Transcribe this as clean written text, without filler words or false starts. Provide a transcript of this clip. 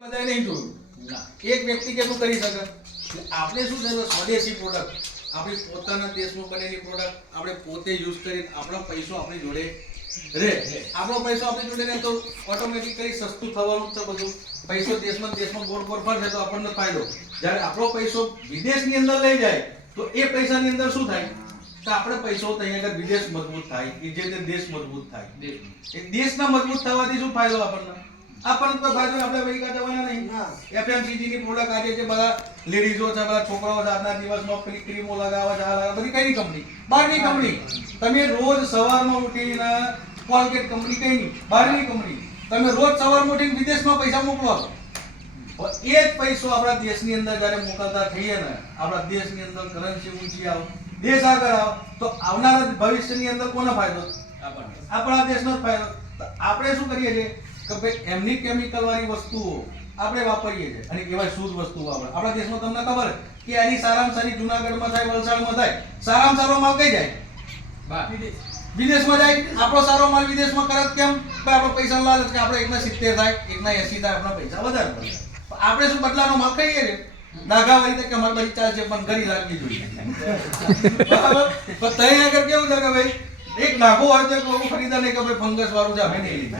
બધાએ નહીં જોયું એક વ્યક્તિ કેટલું કરી શકે આપણે શું છે સ્વદેશી પ્રોડક્ટ આપણી પોતાના દેશમાં બનેલી પ્રોડક્ટ આપણે પોતે યુઝ કરીને આપણો પૈસો આપણી જોડે રહે આપણો પૈસો આપણી જોડે રહે તો ઓટોમેટિકલી સસ્તું થવાનું છે બધું પૈસો દેશમાં ગોળ ફરશે તો આપણને ફાયદો જ્યારે આપણો પૈસો વિદેશની અંદર લઈ જાય તો એ પૈસાની અંદર શું થાય તો આપણે પૈસો અહીંયા આગળ વિદેશ મજબૂત થાય કે જે તે દેશ મજબૂત થાય એ દેશના મજબૂત થવાથી શું ફાયદો આપણને આપણને કોઈ ફાયદો આપણે અમેરિકા જવાના નહીં એફએમસીજી ની પ્રોડક્ટ આજે જે બધા લેડીઝો છે બધા છોકરાઓ છે આજના દિવસમાં પેલી ક્રીમો લગાવે છે આ લગાવે બધી કઈની કંપની બહારની કંપની તમે રોજ સવારમાં ઉઠીને કોલગેટ કંપની કઈની બહારની કંપની તમે રોજ સવારમાં ઉઠીને વિદેશમાં પૈસા મોકલો છો એ જ પૈસો આપણા દેશની અંદર જ્યારે મોકલતા થઈએ ને આપણા દેશની અંદર કરન્સી ઊંચી આવે દેશ આગળ આવે તો આવનારા ભવિષ્યની અંદર કોનો ફાયદો આપણા દેશનો જ ફાયદો આપણે શું કરીએ છીએ કે ભાઈ એમની કેમિકલ વાળી વસ્તુઓ આપણે વાપરીએ છીએ અને કેવાય શુદ્ધ વસ્તુઓ આપણા દેશમાં તમને ખબર કે આની સારામાં સારી જુનાગઢમાં થાય વલસાડમાં થાય સારામાં સારો માલ કઈ જાય વિદેશમાં જાય આપણો સારો માલ વિદેશમાં કરે કેમ આપણો પૈસા લાલચ કે આપણે એકના 70 થાય એકના 80 થાય આપણા પૈસા વધારે પડે આપણે શું બદલાનો માલ ખાઈએ છીએ નાગાવાળી તો કે અમારી બધી ચાલશે પણ ગરી રાખવી જોઈએ બરાબર પણ તઈ આગળ કેવું છે કે ભાઈ એક નાગો હોય તો ખરીદા નહીં કે ભાઈ ફંગસ વાળું છે અમે નહીં